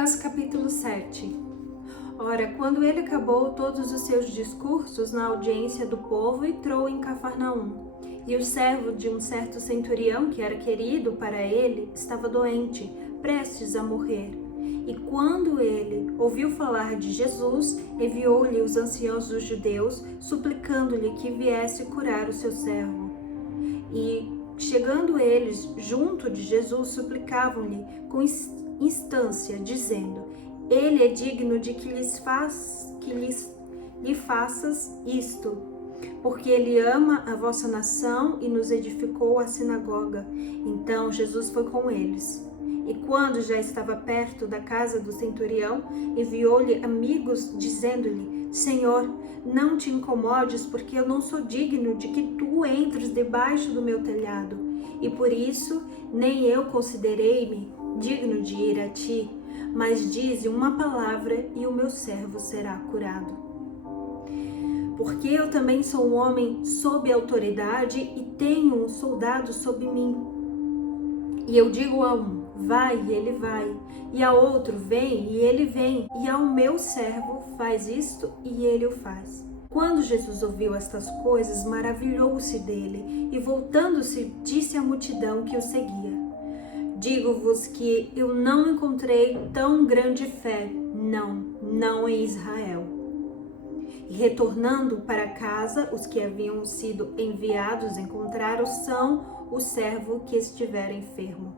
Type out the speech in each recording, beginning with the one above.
Lucas capítulo 7. Ora, quando ele acabou todos os seus discursos na audiência do povo, entrou em Cafarnaum. E o servo de um certo centurião, que era querido para ele, estava doente, prestes a morrer. E quando ele ouviu falar de Jesus, enviou-lhe os anciãos dos judeus, suplicando-lhe que viesse curar o seu servo. E, chegando eles junto de Jesus, suplicavam-lhe com instância, dizendo: Ele é digno de que lhe faças isto, porque ele ama a vossa nação e nos edificou a sinagoga. Então Jesus foi com eles. E quando já estava perto da casa do centurião, enviou-lhe amigos, dizendo-lhe: Senhor, não te incomodes, porque eu não sou digno de que tu entres debaixo do meu telhado. E por isso, nem eu considerei-me digno de ir a ti, mas dize uma palavra e o meu servo será curado. Porque eu também sou um homem sob autoridade e tenho um soldado sob mim. E eu digo a um: vai, e ele vai, e a outro: vem, e ele vem, e ao meu servo: faz isto, e ele o faz. Quando Jesus ouviu estas coisas, maravilhou-se dele, e voltando-se, disse à multidão que o seguia: Digo-vos que eu não encontrei tão grande fé, não em Israel. E retornando para casa, os que haviam sido enviados encontraram o servo que estivera enfermo.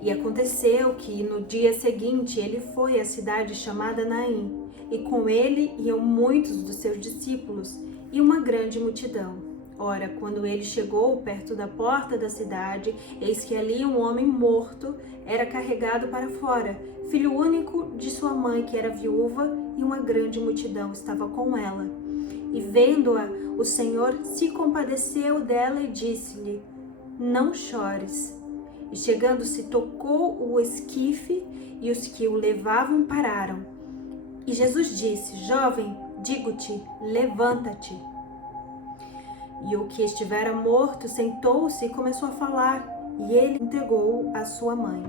E aconteceu que no dia seguinte ele foi à cidade chamada Naim, e com ele iam muitos dos seus discípulos e uma grande multidão. Ora, quando ele chegou perto da porta da cidade, eis que ali um homem morto era carregado para fora, filho único de sua mãe, que era viúva, e uma grande multidão estava com ela. E vendo-a, o Senhor se compadeceu dela e disse-lhe: Não chores. E chegando-se, tocou o esquife, e os que o levavam pararam. E Jesus disse: Jovem, digo-te, levanta-te. E o que estivera morto sentou-se e começou a falar, e ele entregou-o à sua mãe.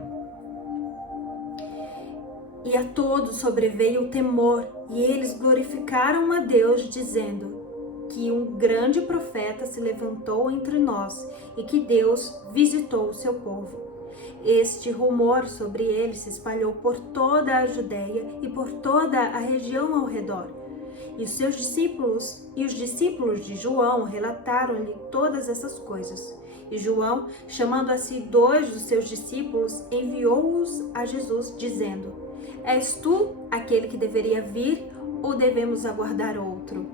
E a todos sobreveio o temor, e eles glorificaram a Deus, dizendo que um grande profeta se levantou entre nós, e que Deus visitou o seu povo. Este rumor sobre ele se espalhou por toda a Judeia e por toda a região ao redor. E os discípulos de João relataram-lhe todas essas coisas. E João, chamando a si 2 dos seus discípulos, enviou-os a Jesus, dizendo: És tu aquele que deveria vir, ou devemos aguardar outro?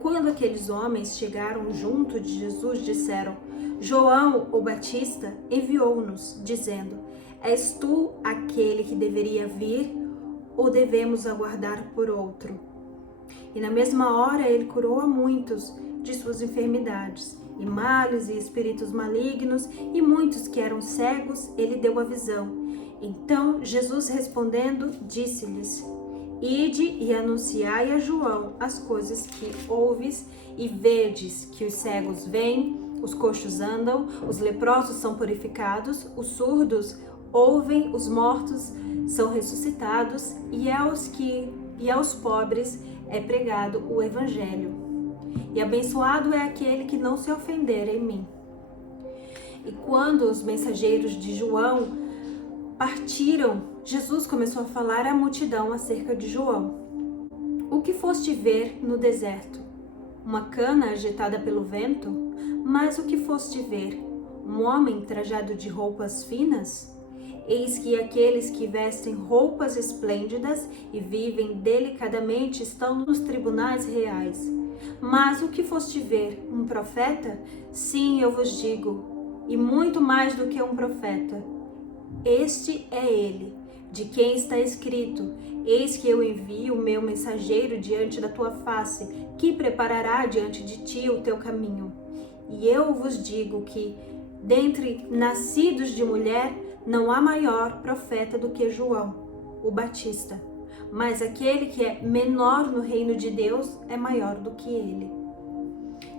Quando aqueles homens chegaram junto de Jesus, disseram: João, o Batista, enviou-nos, dizendo: És tu aquele que deveria vir, ou devemos aguardar por outro? E na mesma hora ele curou a muitos de suas enfermidades, e males e espíritos malignos, e muitos que eram cegos ele deu a visão. Então Jesus respondendo, disse-lhes: Ide e anunciai a João as coisas que ouves e vedes, que os cegos veem, os coxos andam, os leprosos são purificados, os surdos ouvem, os mortos são ressuscitados, e aos pobres é pregado o evangelho. E abençoado é aquele que não se ofender em mim. E quando os mensageiros de João partiram, Jesus começou a falar à multidão acerca de João. O que foste ver no deserto? Uma cana agitada pelo vento? Mas o que foste ver? Um homem trajado de roupas finas? Eis que aqueles que vestem roupas esplêndidas e vivem delicadamente estão nos tribunais reais. Mas o que foste ver? Um profeta? Sim, eu vos digo, e muito mais do que um profeta. Este é ele, de quem está escrito: Eis que eu envio o meu mensageiro diante da tua face, que preparará diante de ti o teu caminho. E eu vos digo que, dentre nascidos de mulher, não há maior profeta do que João, o Batista, mas aquele que é menor no reino de Deus é maior do que ele.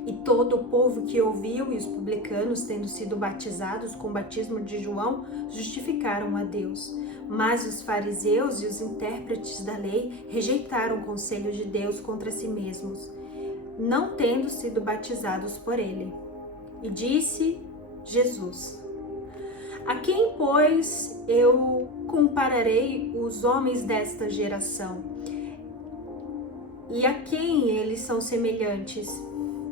E todo o povo que ouviu e os publicanos, tendo sido batizados com o batismo de João, justificaram a Deus. Mas os fariseus e os intérpretes da lei rejeitaram o conselho de Deus contra si mesmos, não tendo sido batizados por ele. E disse Jesus: a quem, pois, eu compararei os homens desta geração? E a quem eles são semelhantes?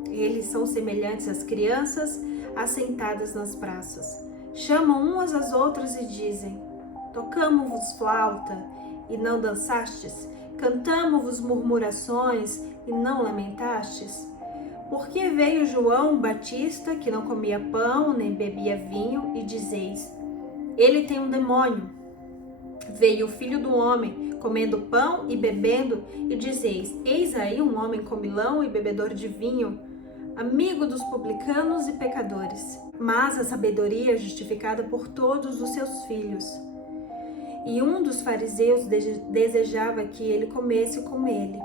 Eles são semelhantes às crianças assentadas nas praças. Chamam umas às outras e dizem: tocamo-vos flauta e não dançastes? Cantamo-vos murmurações e não lamentastes? Porque veio João Batista, que não comia pão nem bebia vinho, e dizeis: ele tem um demônio. Veio o Filho do Homem, comendo pão e bebendo, e dizeis: eis aí um homem comilão e bebedor de vinho, amigo dos publicanos e pecadores. Mas a sabedoria é justificada por todos os seus filhos. E um dos fariseus desejava que ele comesse com ele.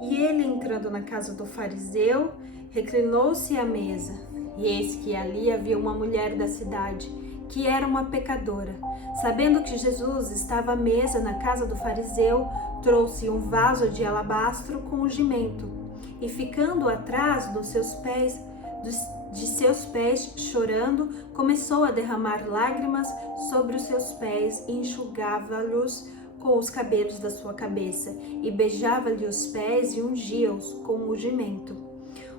E ele, entrando na casa do fariseu, reclinou-se à mesa. E eis que ali havia uma mulher da cidade, que era uma pecadora. Sabendo que Jesus estava à mesa na casa do fariseu, trouxe um vaso de alabastro com o jumento, e ficando atrás de seus pés, chorando, começou a derramar lágrimas sobre os seus pés e enxugava-lhes com os cabelos da sua cabeça, e beijava-lhe os pés e ungia-os com o jumento.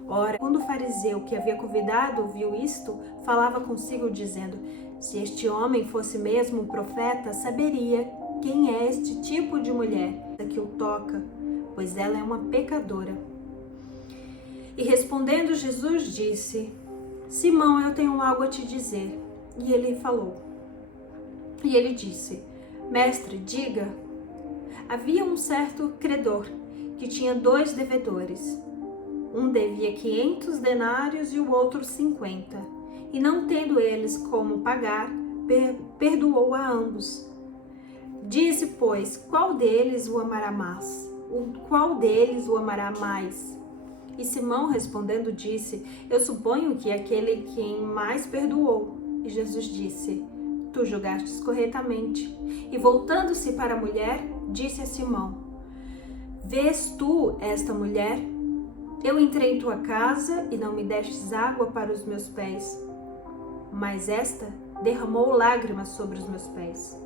Ora, quando o fariseu que havia convidado ouviu isto, falava consigo dizendo: se este homem fosse mesmo um profeta, saberia quem é este tipo de mulher que o toca, pois ela é uma pecadora. E respondendo Jesus disse: Simão, eu tenho algo a te dizer. E ele disse: Mestre, diga. Havia um certo credor que tinha 2 devedores. Um devia 500 denários e o outro 50. E não tendo eles como pagar, perdoou a ambos. Disse, pois, qual deles o amará mais? Qual deles o amará mais? E Simão respondendo disse: eu suponho que aquele quem mais perdoou. E Jesus disse: tu julgastes corretamente. E voltando-se para a mulher, disse a Simão: vês tu esta mulher? Eu entrei em tua casa e não me destes água para os meus pés, mas esta derramou lágrimas sobre os meus pés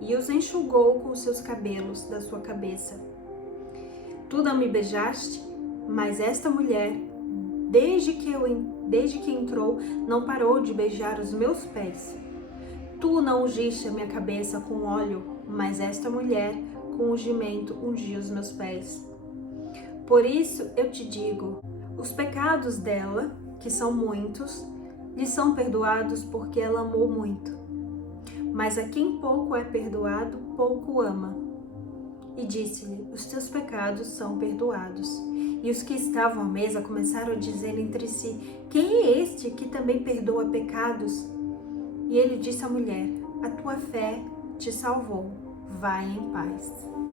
e os enxugou com os seus cabelos da sua cabeça. Tu não me beijaste, mas esta mulher, desde que entrou, não parou de beijar os meus pés. Tu não ungiste a minha cabeça com óleo, mas esta mulher, com ungimento, ungiu os meus pés. Por isso eu te digo, os pecados dela, que são muitos, lhe são perdoados porque ela amou muito. Mas a quem pouco é perdoado, pouco ama. E disse-lhe: os teus pecados são perdoados. E os que estavam à mesa começaram a dizer entre si: quem é este que também perdoa pecados? E ele disse à mulher: a tua fé te salvou. Vai em paz.